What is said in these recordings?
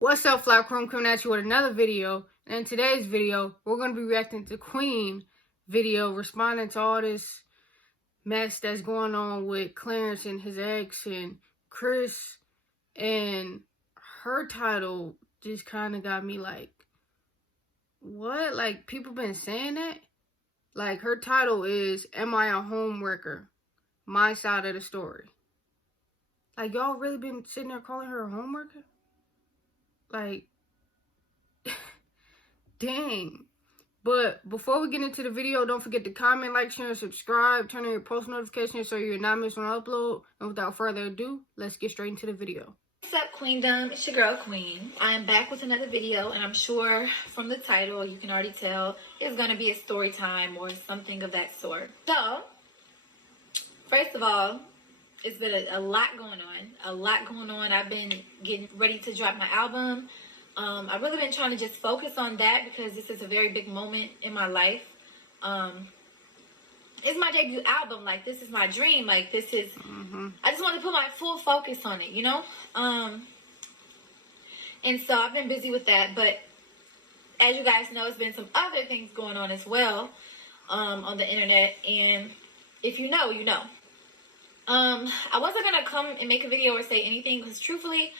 What's up, Fly Chrome, coming at you with another video. And in today's video, we're going to be reacting to Queen video, responding to all this mess that's going on with Clarence and his ex and Chris. And her title just kind of got me like, what? Like, people been saying that? Like, her title is, Am I a Homewrecker? My Side of the Story. Like, y'all really been sitting there calling her a homewrecker? Like, dang. But before we get into the video, don't forget to comment, like, share, and subscribe. Turn on your post notifications so you're not missing an upload. And without further ado, let's get straight into the video. What's up, Queendom? It's your girl, Queen. I am back with another video, and I'm sure from the title you can already tell it's going to be a story time or something of that sort. So, first of all, it's been a lot going on. I've been getting ready to drop my album. I've really been trying to just focus on that because this is a very big moment in my life. It's my debut album. Like, this is my dream. Like, this is, I just want to put my full focus on it, you know? And so I've been busy with that. But as you guys know, there's been some other things going on as well on the internet. And if you know, you know. I wasn't going to come and make a video or say anything because truthfully,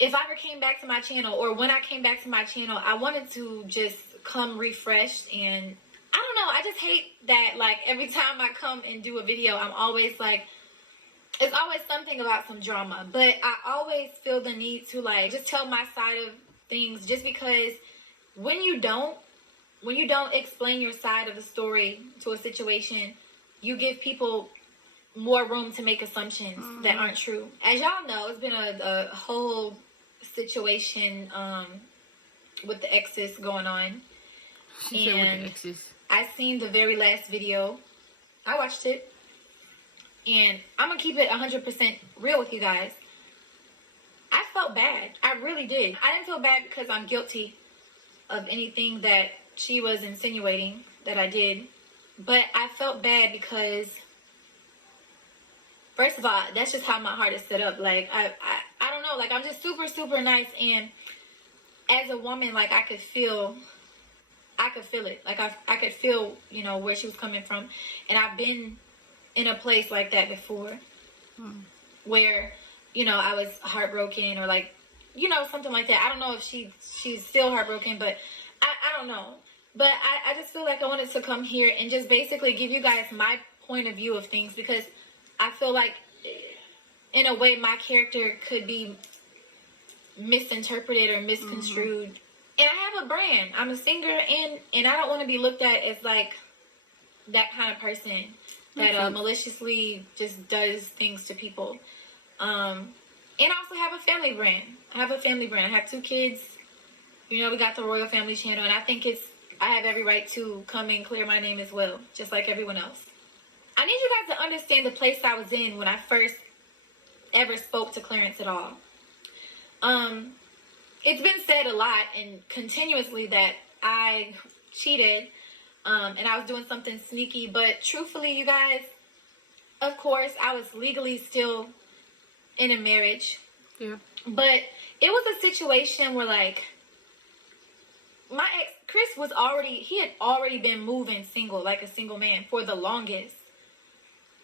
if I ever came back to my channel or when I came back to my channel, I wanted to just come refreshed. And I don't know, I just hate that, like, every time I come and do a video, I'm always like, it's always something about some drama. But I always feel the need to, like, just tell my side of things, just because when you don't explain your side of the story to a situation, you give people more room to make assumptions that aren't true. As y'all know, it's been a whole situation with the exes going on. She said with the exes. I seen the very last video. I watched it. And I'm going to keep it 100% real with you guys. I felt bad. I really did. I didn't feel bad because I'm guilty of anything that she was insinuating that I did. But I felt bad because, first of all, that's just how my heart is set up. Like, I don't know. Like, I'm just super, super nice. And as a woman, like, I could feel it. Like, I could feel, you know, where she was coming from. And I've been in a place like that before. Where, you know, I was heartbroken or, like, you know, something like that. I don't know if she's still heartbroken, but I don't know. But I just feel like I wanted to come here and just basically give you guys my point of view of things, because I feel like, in a way, my character could be misinterpreted or misconstrued. And I have a brand. I'm a singer, and I don't want to be looked at as, like, that kind of person that maliciously just does things to people. And I also have a family brand. I have 2 kids. You know, we got the Royal Family channel, and I think I have every right to come and clear my name as well, just like everyone else. I need you guys to understand the place I was in when I first ever spoke to Clarence at all. It's been said a lot and continuously that I cheated and I was doing something sneaky. But truthfully, you guys, of course, I was legally still in a marriage. Yeah. But it was a situation where, like, my ex, Chris, he had already been moving single, like a single man, for the longest.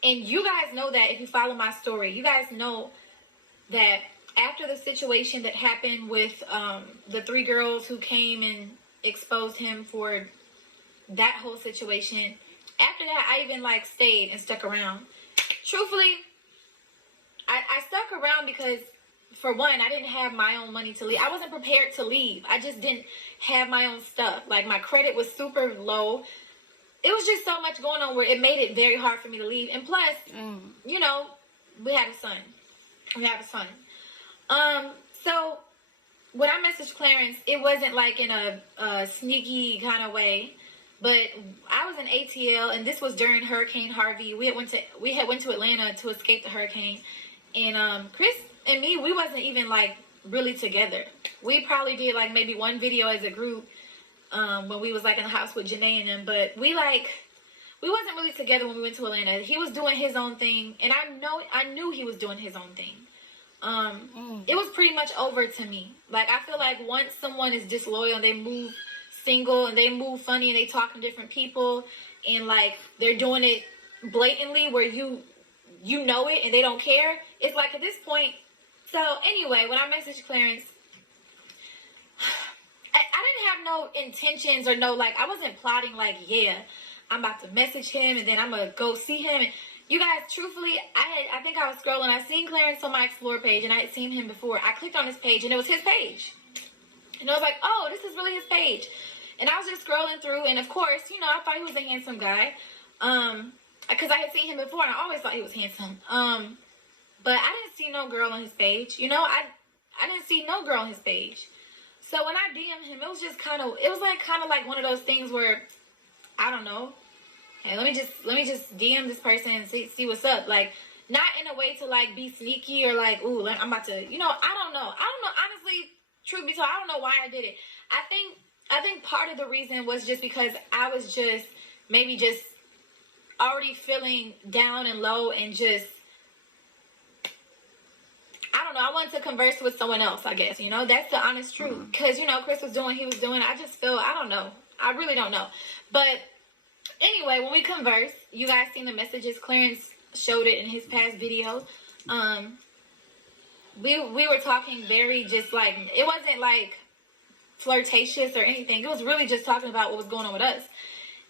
And you guys know that if you follow my story. You guys know that after the situation that happened with the 3 girls who came and exposed him for that whole situation, after that, I even, like, stayed and stuck around. Truthfully, I stuck around because, for one, I didn't have my own money to leave. I wasn't prepared to leave. I just didn't have my own stuff. Like, my credit was super low. It was just so much going on where it made it very hard for me to leave. And plus, you know, we had a son. So when I messaged Clarence, it wasn't like in a sneaky kind of way. But I was in ATL, and this was during Hurricane Harvey. We had went to Atlanta to escape the hurricane. And Chris and me, we wasn't even, like, really together. We probably did, like, maybe one video as a group. When we was, like, in the house with Janae and them, but we wasn't really together when we went to Atlanta. He was doing his own thing, and I knew he was doing his own thing. it was pretty much over to me. Like, I feel like once someone is disloyal and they move single and they move funny and they talk to different people and like they're doing it blatantly where you know it and they don't care, it's like at this point. So anyway, when I messaged Clarence, I didn't have no intentions or no, like, I wasn't plotting like, yeah, I'm about to message him and then I'm gonna go see him. And you guys, truthfully, I think I was scrolling. I seen Clarence on my Explore page and I had seen him before. I clicked on his page and it was his page. And I was like, oh, this is really his page. And I was just scrolling through, and of course, you know, I thought he was a handsome guy. Because I had seen him before and I always thought he was handsome. But I didn't see no girl on his page. You know, I didn't see no girl on his page. So when I DM'd him, it was kind of like one of those things where, I don't know, hey, let me just DM this person and see what's up. Like, not in a way to like be sneaky or like, ooh, like, I'm about to, you know, I don't know. Honestly, truth be told, I don't know why I did it. I think part of the reason was just because I was just already feeling down and low and just, I don't know, I wanted to converse with someone else, I guess, you know, that's the honest truth. Because, you know, Chris was doing, he was doing, I just feel, I don't know. I really don't know. But anyway, when we conversed, you guys seen the messages. Clarence showed it in his past videos. We were talking very just like, it wasn't like flirtatious or anything. It was really just talking about what was going on with us.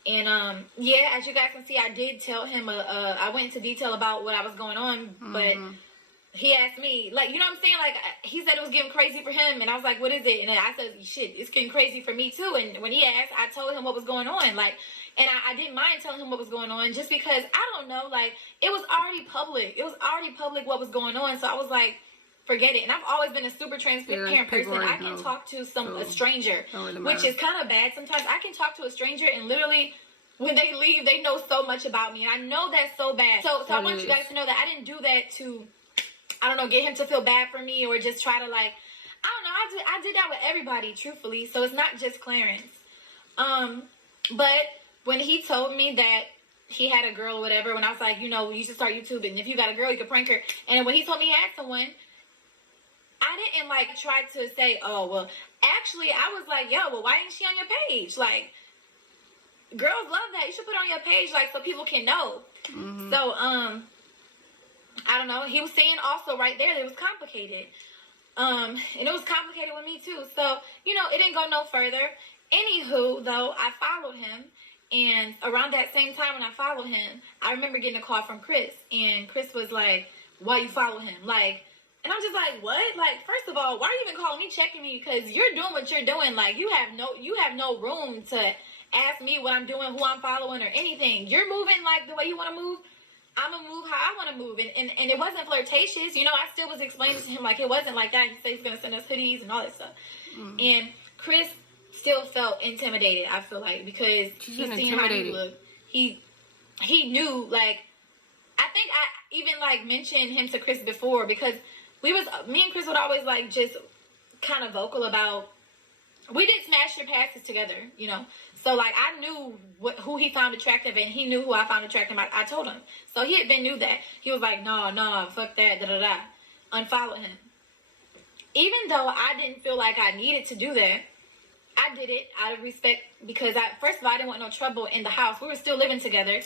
And yeah, as you guys can see, I did tell him, I went into detail about what I was going on, but he asked me, like, you know what I'm saying? Like, he said it was getting crazy for him, and I was like, what is it? And I said, shit, it's getting crazy for me too. And when he asked, I told him what was going on, like, and I didn't mind telling him what was going on, just because, I don't know, like, it was already public. It was already public what was going on, so I was like, forget it. And I've always been a super transparent person. I can talk to a stranger, which is kind of bad sometimes. I can talk to a stranger and literally, when they leave, they know so much about me. And I know that's so bad. So I want you guys to know that I didn't do that to, I don't know, get him to feel bad for me or just try to like, I don't know. I did that with everybody, truthfully. So it's not just Clarence. But when he told me that he had a girl or whatever, when I was like, you know, you should start YouTube, and if you got a girl, you can prank her. And when he told me he had someone, I didn't like try to say, oh, well, actually, I was like, yo, well, why isn't she on your page? Like, girls love that. You should put her on your page, like, so people can know. So, I don't know. He was saying also right there that it was complicated. And it was complicated with me too. So, you know, it didn't go no further. Anywho, though, I followed him. And around that same time when I followed him, I remember getting a call from Chris. And Chris was like, why you follow him? Like, and I'm just like, what? Like, first of all, why are you even calling me, checking me? Because you're doing what you're doing. Like, you have no room to ask me what I'm doing, who I'm following, or anything. You're moving like the way you want to move. I'm gonna move how I want to move. And it wasn't flirtatious. You know, I still was explaining to him, like, it wasn't like that. He said he's gonna send us hoodies and all that stuff. And Chris still felt intimidated, I feel like, because he seen how he looked. He knew, like, I think I even like mentioned him to Chris before, because me and Chris would always like just kind of vocal about, we did Smash Your Passes together, you know. So like I knew who he found attractive, and he knew who I found attractive. I told him. So he knew that. He was like, no, fuck that, da-da-da. Unfollow him. Even though I didn't feel like I needed to do that, I did it out of respect, because first of all, I didn't want no trouble in the house. We were still living together.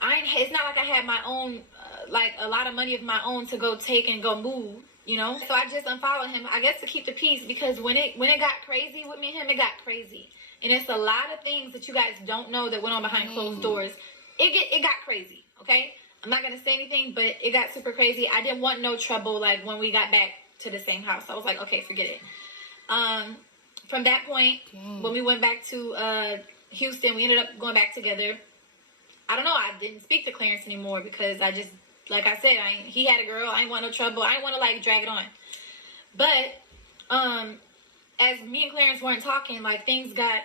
It's not like I had my own, like a lot of money of my own to go take and go move, you know. So I just unfollowed him, I guess, to keep the peace, because when it got crazy with me and him, it got crazy. And it's a lot of things that you guys don't know that went on behind closed doors. It got crazy, okay? I'm not gonna say anything, but it got super crazy. I didn't want no trouble, like when we got back to the same house. I was like, okay, forget it. From that point, when we went back to Houston, we ended up going back together. I don't know, I didn't speak to Clarence anymore, because I just, like I said, he had a girl. I didn't want no trouble. I didn't want to like drag it on. But as me and Clarence weren't talking, like things got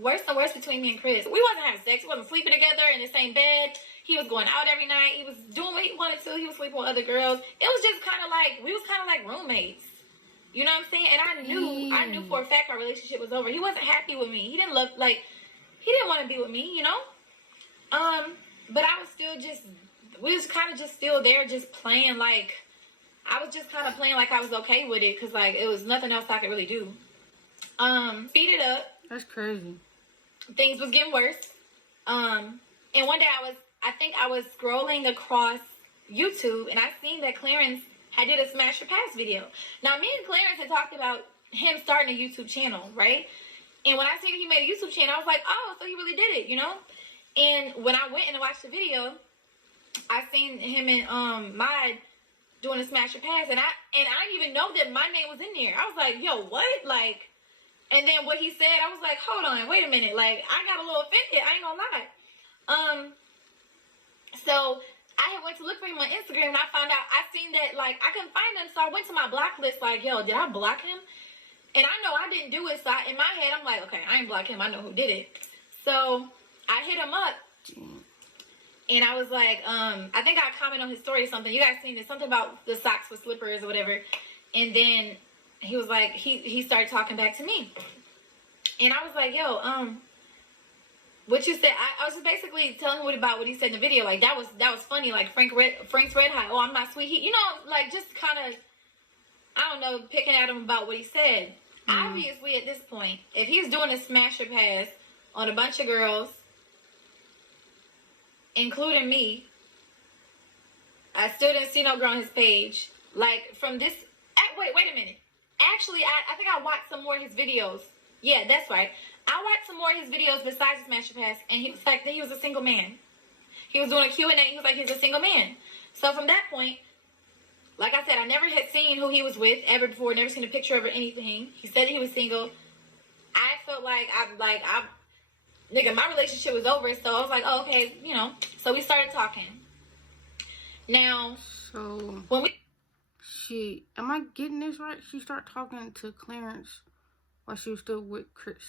worse and worse between me and Chris. We wasn't having sex. We wasn't sleeping together in the same bed. He was going out every night. He was doing what he wanted to. He was sleeping with other girls. It was just kind of like, we was kind of like roommates. You know what I'm saying? And I knew for a fact our relationship was over. He wasn't happy with me. He didn't want to be with me, you know? But I was still we was kind of just still there, just playing like, I was just kind of playing like I was okay with it because, like, it was nothing else I could really do. Speed it up. That's crazy. Things was getting worse. And one day I think I was scrolling across YouTube and I seen that Clarence had did a Smash Your Pass video. Now, me and Clarence had talked about him starting a YouTube channel, right? And when I seen he made a YouTube channel, I was like, oh, so he really did it, you know? And when I went and watched the video, I seen him and Mod doing a Smash Your Pass, and I didn't even know that my name was in there. I was like, yo, what? Like, and then what he said, I was like, hold on, wait a minute. Like, I got a little offended. I ain't gonna lie. So I had went to look for him on Instagram, and I found out, I seen that, like, I couldn't find him, so I went to my block list, like, yo, did I block him? And I know I didn't do it, so in my head, I'm like, okay, I ain't block him. I know who did it. So I hit him up, and I was like, I think I commented on his story or something. You guys seen it, something about the socks with slippers or whatever. And then he was like, he started talking back to me. And I was like, yo, what you said, I was just basically telling him about what he said in the video. Like, that was funny. Like, Frank's Red Hot. Oh, I'm not sweet. You know, like, just kind of, I don't know, picking at him about what he said. Obviously, at this point, if he's doing a Smash Your Pass on a bunch of girls, including me, I still didn't see no girl on his page. Like, from this, wait a minute. Actually, I think I watched some more of his videos. Yeah, that's right. I watched some more of his videos besides Smash Your Pass, and he was like that he was a single man. He was doing a Q&A, he was like he's a single man. So from that point, like I said, I never had seen who he was with ever before, never seen a picture of or anything. He said he was single. I felt like nigga, my relationship was over, so I was like, oh, okay, you know. So we started talking. Now, so when am I getting this right? She started talking to Clarence while she was still with Chris.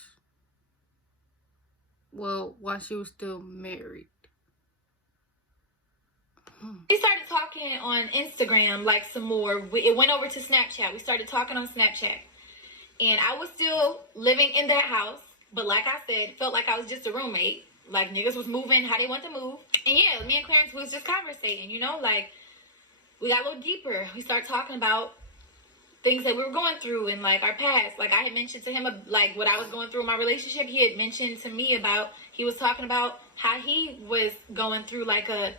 Well, while she was still married. We started talking on Instagram, like, some more. It went over to Snapchat. We started talking on Snapchat. And I was still living in that house. But like I said, felt like I was just a roommate. Like, niggas was moving how they want to move. And yeah, me and Clarence was just conversating, you know? Like, we got a little deeper. We started talking about things that we were going through and, like, our past. Like, I had mentioned to him, like, what I was going through in my relationship. He had mentioned to me about, he was talking about how he was going through, like, a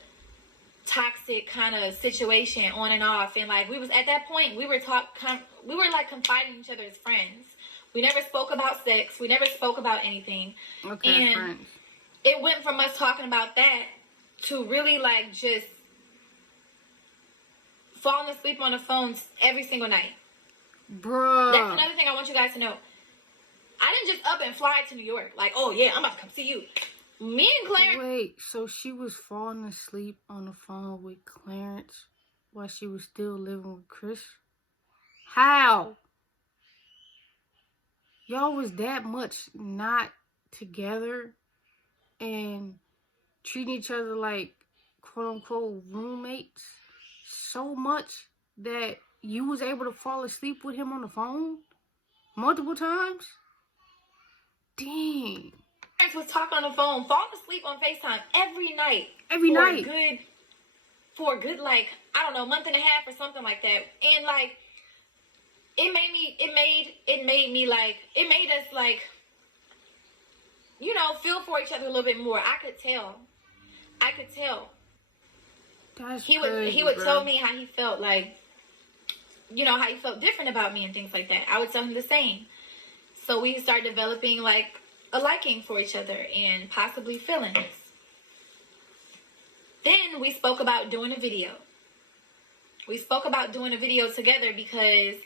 toxic kind of situation on and off. And, like, we was, at that point, we were like, confiding in each other as friends. We never spoke about sex. We never spoke about anything. Okay, and friends. It went from us talking about that to really, like, just falling asleep on the phone every single night. Bruh. That's another thing I want you guys to know. I didn't just up and fly to New York. Like, oh, yeah, I'm about to come see you. Me and Clarence... Wait, so she was falling asleep on the phone with Clarence while she was still living with Chris? How? Y'all was that much not together and treating each other like quote-unquote roommates so much that you was able to fall asleep with him on the phone multiple times? Dang. Was talking on the phone, falling asleep on FaceTime every night. Every night. For a good, like, I don't know, month and a half or something like that. And, like, it made us, like, you know, feel for each other a little bit more. I could tell. That's he crazy, would bro. tell me how he felt, like, you know, how he felt different about me and things like that. I would tell him the same. So we started developing, like, a liking for each other and possibly feelings. Then we spoke about doing a video. We spoke about doing a video together because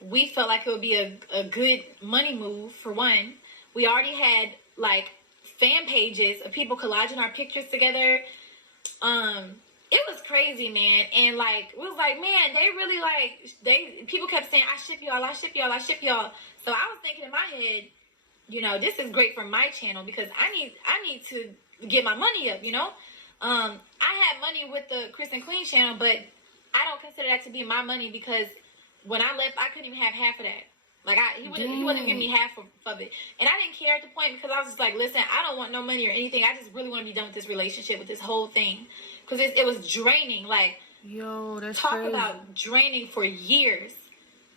we felt like it would be a good money move, for one. We already had, like, fan pages of people collaging our pictures together. It was crazy, man. And, like, we was like, man, they really, like, people kept saying, I ship y'all, I ship y'all, I ship y'all. So I was thinking in my head, you know, this is great for my channel because I need to get my money up, you know. I had money with the Chris and Queen channel, but I don't consider that to be my money because when I left, I couldn't even have half of that. Like, he wouldn't give me half of it. And I didn't care at the point because I was just like, listen, I don't want no money or anything. I just really want to be done with this relationship, with this whole thing. Because it was draining. Like, Yo, that's Talk crazy. about draining for years.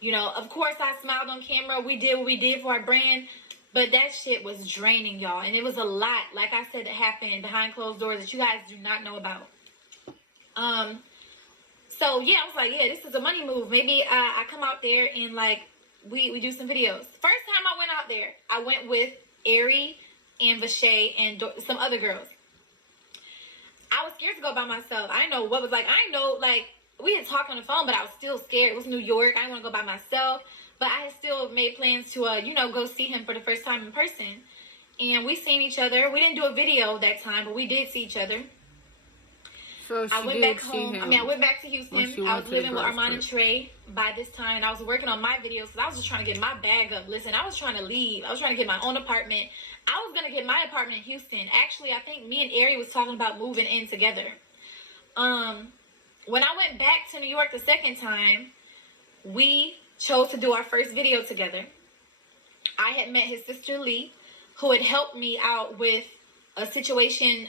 You know, of course I smiled on camera. We did what we did for our brand. But that shit was draining, y'all. And it was a lot, like I said, that happened behind closed doors that you guys do not know about. So, yeah, I was like, yeah, this is a money move. Maybe I come out there and, like, we do some videos. First time I went out there, I went with Ari and Vashay and some other girls. I was scared to go by myself. I didn't know what was like. I didn't know, like, we had talked on the phone, but I was still scared. It was New York. I didn't want to go by myself. But I had still made plans to, you know, go see him for the first time in person. And we seen each other. We didn't do a video that time, but we did see each other. So I went back home. I mean, I went back to Houston. I was living with Armand and Trey by this time. And I was working on my videos because I was just trying to get my bag up. Listen, I was trying to leave. I was trying to get my own apartment. I was going to get my apartment in Houston. Actually, I think me and Ari was talking about moving in together. When I went back to New York the second time, we chose to do our first video together. I had met his sister Lee, who had helped me out with a situation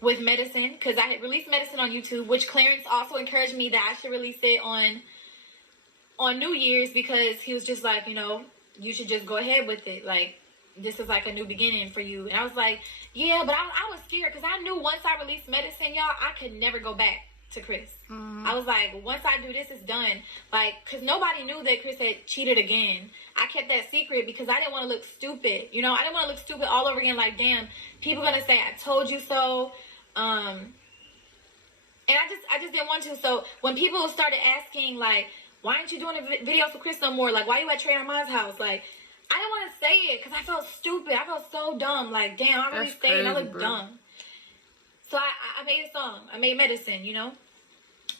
with medicine, because I had released medicine on YouTube, which Clarence also encouraged me that I should release it on New Year's, because he was just like, you know, you should just go ahead with it. Like, this is like a new beginning for you. And I was like, yeah, but I was scared because I knew once I released medicine, y'all, I could never go back to Chris. I was like, once I do this, it's done. Like, because nobody knew that Chris had cheated again. I kept that secret because I didn't want to look stupid. You know, I didn't want to look stupid all over again. Like, damn, people going to say, I told you so. And I just didn't want to. So when people started asking, like, why aren't you doing videos with Chris no more? Like, why you at Trey Armand's house? Like, I didn't want to say it because I felt stupid. I felt so dumb. Like, damn, I really stayed and I look dumb. So I made a song. I made medicine, you know.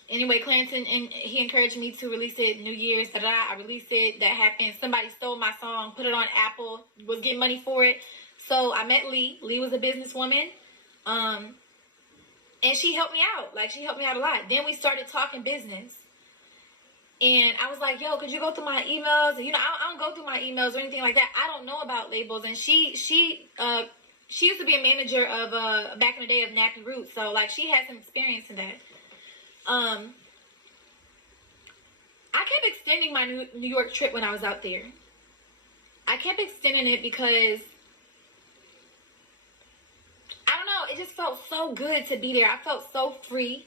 Anyway, Clarence, and he encouraged me to release it New Year's. I released it. That happened. Somebody stole my song, put it on Apple, was getting money for it. So I met Lee. Lee was a businesswoman. And she helped me out. Like, she helped me out a lot. Then we started talking business. And I was like, yo, could you go through my emails? You know, I don't go through my emails or anything like that. I don't know about labels. And she used to be a manager of, back in the day, of Nappy Roots. So, like, she had some experience in that. I kept extending my New York trip when I was out there. I kept extending it because, I don't know, it just felt so good to be there. I felt so free.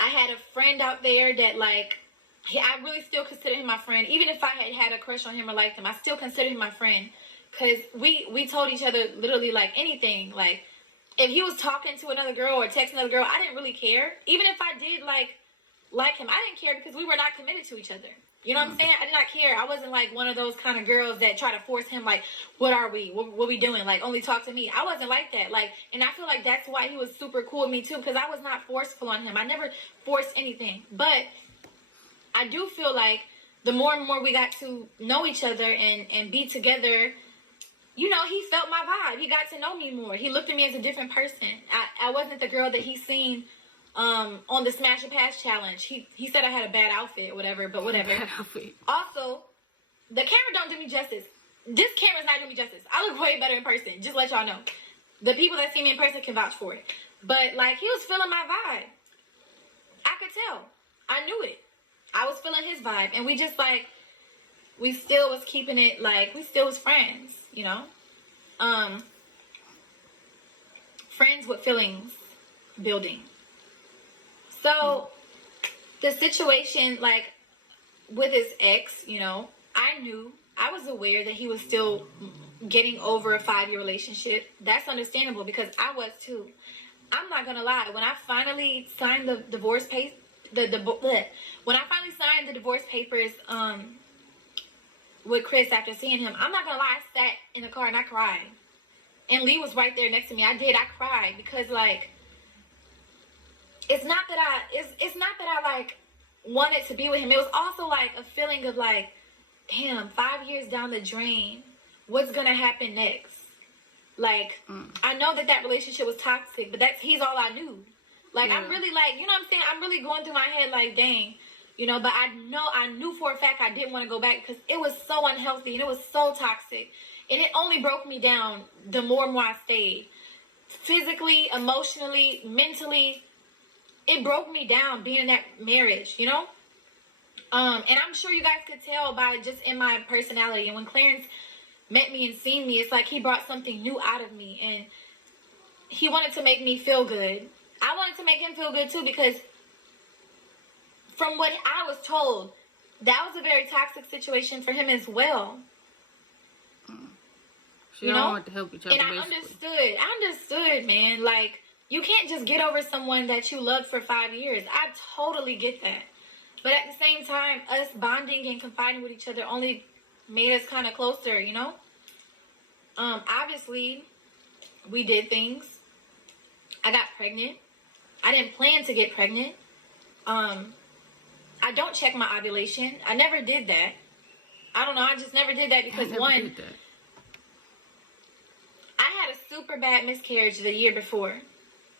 I had a friend out there that, like, I really still consider him my friend. Even if I had a crush on him or liked him, I still consider him my friend. Because we told each other literally, like, anything. Like, if he was talking to another girl or texting another girl, I didn't really care. Even if I did, like him, I didn't care because we were not committed to each other. You know what I'm saying? I did not care. I wasn't, like, one of those kind of girls that try to force him, like, what are we? What we doing? Like, only talk to me. I wasn't like that. Like, and I feel like that's why he was super cool with me, too, because I was not forceful on him. I never forced anything. But I do feel like the more and more we got to know each other and be together, you know, he felt my vibe. He got to know me more. He looked at me as a different person. I wasn't the girl that he seen on the Smash and Pass challenge. He said I had a bad outfit or whatever, but whatever. Bad outfit. Also, the camera don't do me justice. This camera's not doing me justice. I look way better in person. Just let y'all know. The people that see me in person can vouch for it. But, like, he was feeling my vibe. I could tell. I knew it. I was feeling his vibe. And we just, like, we still was keeping it, like, we still was friends, you know? Friends with feelings building. So, the situation, like, with his ex, you know, I was aware that he was still getting over a 5-year relationship. That's understandable because I was too. I'm not gonna lie. When I finally signed the divorce papers, when I finally signed the divorce papers, with Chris after seeing him, I'm not gonna lie, I sat in the car and I cried. And Lee was right there next to me. I cried because, like, it's not that I like wanted to be with him. It was also like a feeling of, like, damn, 5 years down the drain, what's gonna happen next? Like, I know that relationship was toxic, but he's all I knew. Like, yeah. I'm really, like, you know what I'm saying? I'm really going through my head like, dang, you know, but I knew for a fact I didn't want to go back because it was so unhealthy and it was so toxic. And it only broke me down the more and more I stayed. Physically, emotionally, mentally, it broke me down being in that marriage, you know? And I'm sure you guys could tell by just in my personality. And when Clarence met me and seen me, it's like he brought something new out of me. And he wanted to make me feel good. I wanted to make him feel good too, because from what I was told, that was a very toxic situation for him as well. So y'all want to help each other, and I understood, man. Like, you can't just get over someone that you loved for 5 years. I totally get that. But at the same time, us bonding and confiding with each other only made us kind of closer, you know? Obviously, we did things. I got pregnant. I didn't plan to get pregnant. I don't check my ovulation. I never did that. I don't know. I just never did that because, I had a super bad miscarriage the year before.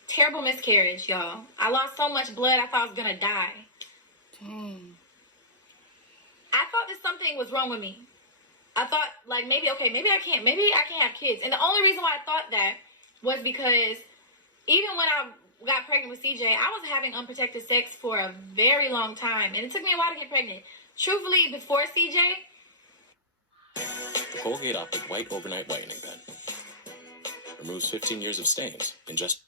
Terrible miscarriage, y'all. I lost so much blood, I thought I was going to die. Dang. I thought that something was wrong with me. I thought, like, maybe I can't have kids. And the only reason why I thought that was because even when I got pregnant with CJ, I was having unprotected sex for a very long time. And it took me a while to get pregnant. Truthfully, before CJ... The Colgate Optic White Overnight Whitening Pen removes 15 years of stains in just...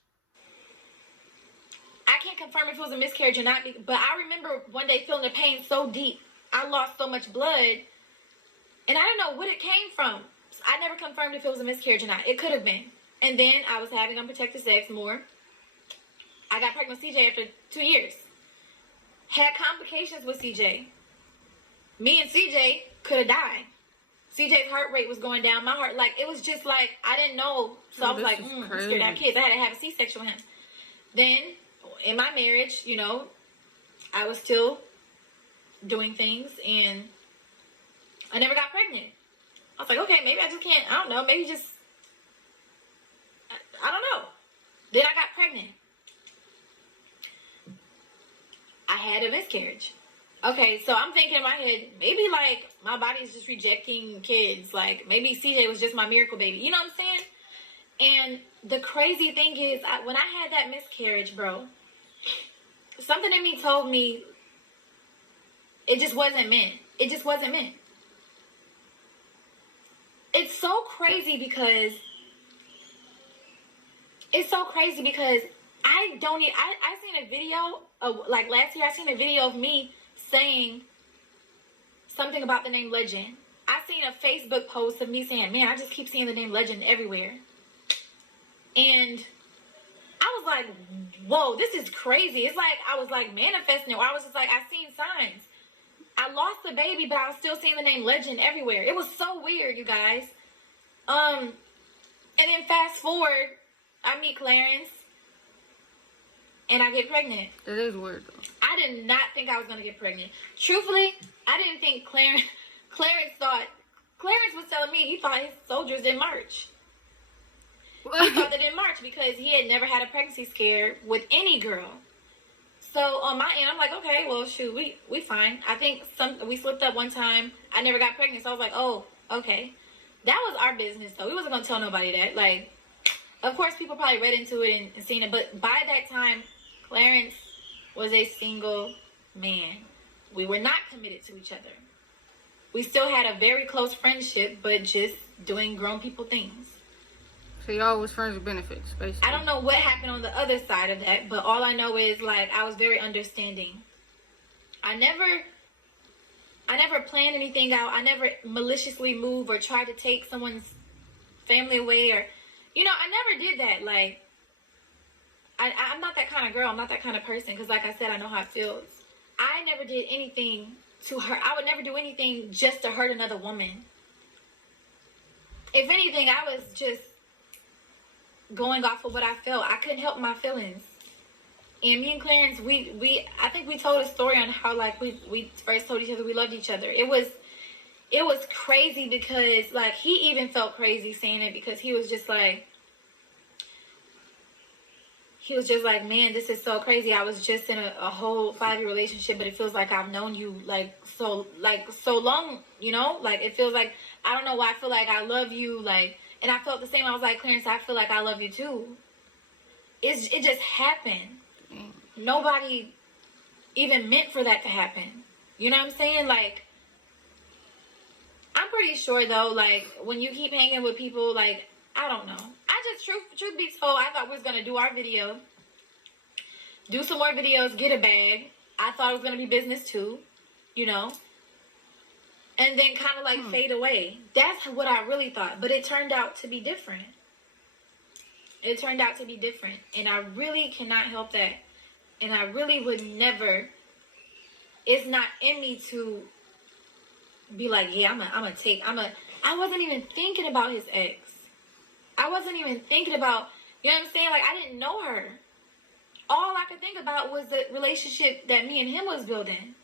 I can't confirm if it was a miscarriage or not, but I remember one day feeling the pain so deep. I lost so much blood, and I didn't know what it came from. I never confirmed if it was a miscarriage or not. It could have been. And then I was having unprotected sex more. I got pregnant with CJ after 2 years. Had complications with CJ. Me and CJ could have died. CJ's heart rate was going down. My heart, like, it was just like, I didn't know. So I was like, I'm scared to have kids. I had to have a C-section with him. Then, in my marriage, you know, I was still doing things, and I never got pregnant. I was like, okay, maybe I just can't, I don't know, maybe just, I don't know. Then I got pregnant. I had a miscarriage. Okay, so I'm thinking in my head, maybe, like, my body is just rejecting kids. Like, maybe CJ was just my miracle baby. You know what I'm saying? And the crazy thing is, when I had that miscarriage, bro, something in me told me it just wasn't meant. It just wasn't meant. It's so crazy because I seen a video of, like, last year, I seen a video of me saying something about the name Legend. I seen a Facebook post of me saying, man, I just keep seeing the name Legend everywhere. And I was like, whoa, this is crazy. It's like I was like manifesting it. I was just like, I seen signs. I lost the baby, but I was still seeing the name Legend everywhere. It was so weird, you guys. And then fast forward, I meet Clarence, and I get pregnant. That is weird, though. I did not think I was going to get pregnant. Truthfully, I didn't think Clarence was telling me he thought his soldiers didn't march. He thought they didn't march because he had never had a pregnancy scare with any girl. So on my end, I'm like, okay, well, shoot, we fine. I think we slipped up one time. I never got pregnant, so I was like, oh, okay. That was our business, though. We wasn't going to tell nobody that. Like, of course, people probably read into it and seen it, but by that time, Clarence was a single man. We were not committed to each other. We still had a very close friendship, but just doing grown people things. So y'all was friends with benefits, basically. I don't know what happened on the other side of that, but all I know is, like, I was very understanding. I never planned anything out. I never maliciously moved or tried to take someone's family away, or, you know, I never did that. Like, I'm not that kind of girl. I'm not that kind of person, because, like I said, I know how it feels. I never did anything to hurt. I would never do anything just to hurt another woman. If anything, I was just going off of what I felt. I couldn't help my feelings. And me and Clarence, I think we told a story on how, like, we first told each other we loved each other. It was crazy because, like, he even felt crazy saying it, because he was just like, man, this is so crazy. I was just in a whole 5-year relationship, but it feels like I've known you so long, you know? Like, it feels like, I don't know why I feel like I love you, like, and I felt the same. I was like, Clarence, I feel like I love you too. It just happened. nobody even meant for that to happen. You know what I'm saying? Like, I'm pretty sure though, like, when you keep hanging with people, like, I don't know. I just, truth be told, I thought we was going to do our video, do some more videos, get a bag. I thought it was going to be business too, you know, and then kind of like fade away. That's what I really thought. But it turned out to be different. It turned out to be different. And I really cannot help that. And I really would never, it's not in me to be like, yeah, I wasn't even thinking about his ex. I wasn't even thinking about, you know what I'm saying? Like, I didn't know her. All I could think about was the relationship that me and him was building.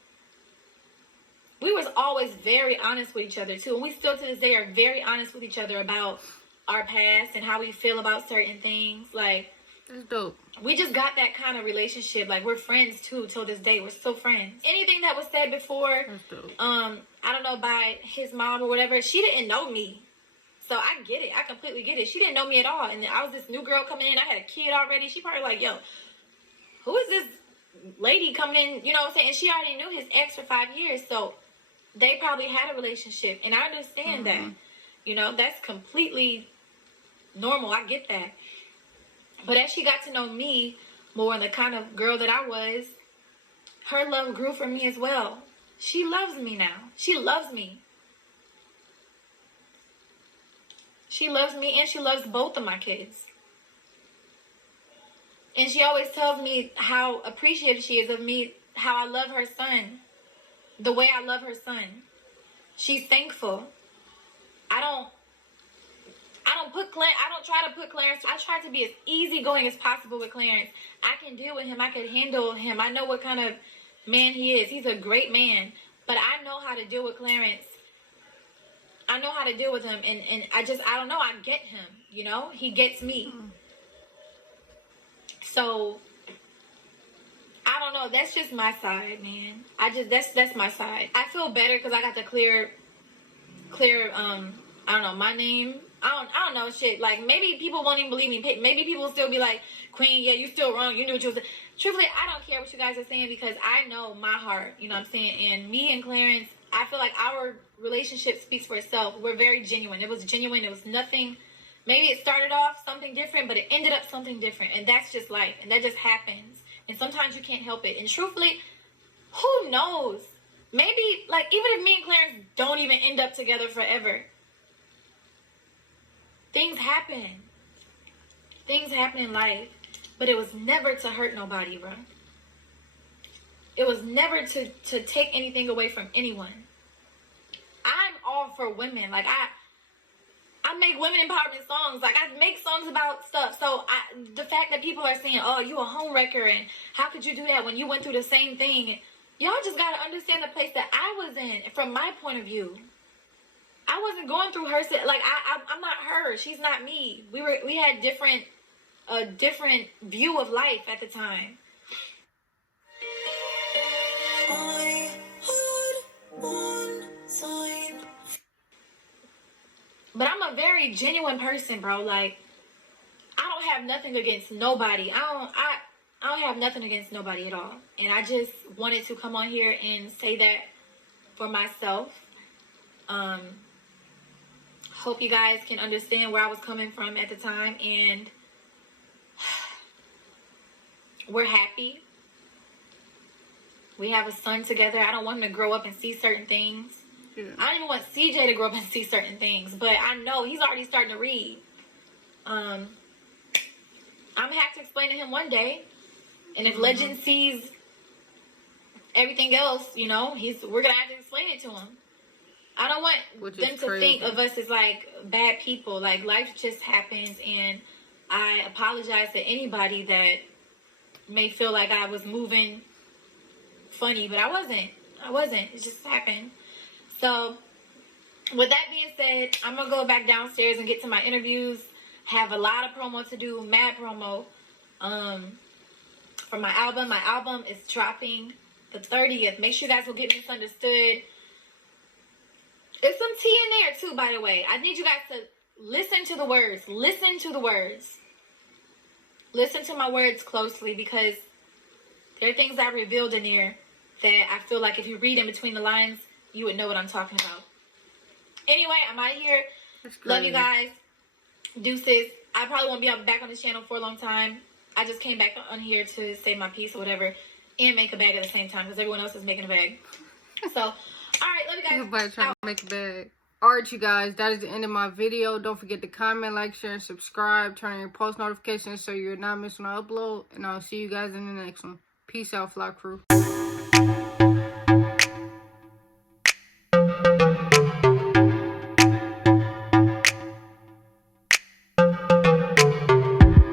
We was always very honest with each other, too. And we still, to this day, are very honest with each other about our past and how we feel about certain things. Like, that's dope. We just got that kind of relationship. Like, we're friends, too, till this day. We're still friends. Anything that was said before, that's dope. I don't know, by his mom or whatever, she didn't know me. So I get it. I completely get it. She didn't know me at all. And I was this new girl coming in. I had a kid already. She probably like, yo, who is this lady coming in? You know what I'm saying? And she already knew his ex for 5 years. So they probably had a relationship. And I understand that. You know, that's completely normal. I get that. But as she got to know me more and the kind of girl that I was, her love grew for me as well. She loves me now. She loves me. She loves me and she loves both of my kids. And she always tells me how appreciative she is of me, how I love her son, the way I love her son. She's thankful. I don't try to put Clarence. I try to be as easygoing as possible with Clarence. I can deal with him. I can handle him. I know what kind of man he is. He's a great man. But I know how to deal with Clarence. I know how to deal with him. And I don't know. I get him, you know? He gets me. So, I don't know. That's just my side, man. That's my side. I feel better because I got to clear, I don't know, my name. I don't know, shit. Like, maybe people won't even believe me. Maybe people will still be like, Queen, yeah, you still wrong. You knew what you was saying. Truthfully, I don't care what you guys are saying because I know my heart. You know what I'm saying? And me and Clarence, I feel like our relationship speaks for itself. We're very genuine. It was genuine. It was nothing. Maybe it started off something different, but it ended up something different. And that's just life. And that just happens. And sometimes you can't help it. And truthfully, who knows? Maybe, like, even if me and Clarence don't even end up together forever, things happen. Things happen in life. But it was never to hurt nobody, bro. It was never to take anything away from anyone. I'm all for women. Like, I make women empowerment songs. Like, I make songs about stuff. So, the fact that people are saying, oh, you a homewrecker, and how could you do that when you went through the same thing? Y'all just got to understand the place that I was in from my point of view. I wasn't going through her. Like, I'm not her. She's not me. We had a different view of life at the time. I had one sign. But I'm a very genuine person, bro. Like, I don't have nothing against nobody. I don't have nothing against nobody at all. And I just wanted to come on here and say that for myself. Hope you guys can understand where I was coming from at the time. And we're happy. We have a son together. I don't want him to grow up and see certain things. Yeah. I don't even want CJ to grow up and see certain things. But I know he's already starting to read. I'm going to have to explain to him one day. And if Legend sees everything else, you know, we're going to have to explain it to him. I don't want them to think of us as, like, bad people. Like, life just happens. And I apologize to anybody that may feel like I was moving funny. But I wasn't. It just happened. So, with that being said, I'm going to go back downstairs and get to my interviews. Have a lot of promo to do. Mad promo. For my album. My album is dropping the 30th. Make sure you guys will get Misunderstood. There's some tea in there, too, by the way. I need you guys to listen to the words. Listen to the words. Listen to my words closely because There are things I revealed in there that I feel like if you read in between the lines, you would know what I'm talking about. Anyway, I'm out of here. Love you guys. Deuces. I probably won't be back on this channel for a long time. I just came back on here to say my piece or whatever and make a bag at the same time because everyone else is making a bag. So, all right. Love you guys. Everybody trying to make a bag. Alright, you guys. That is the end of my video. Don't forget to comment, like, share, and subscribe. Turn on your post notifications so you're not missing an upload. And I'll see you guys in the next one. Peace out, Fly Crew.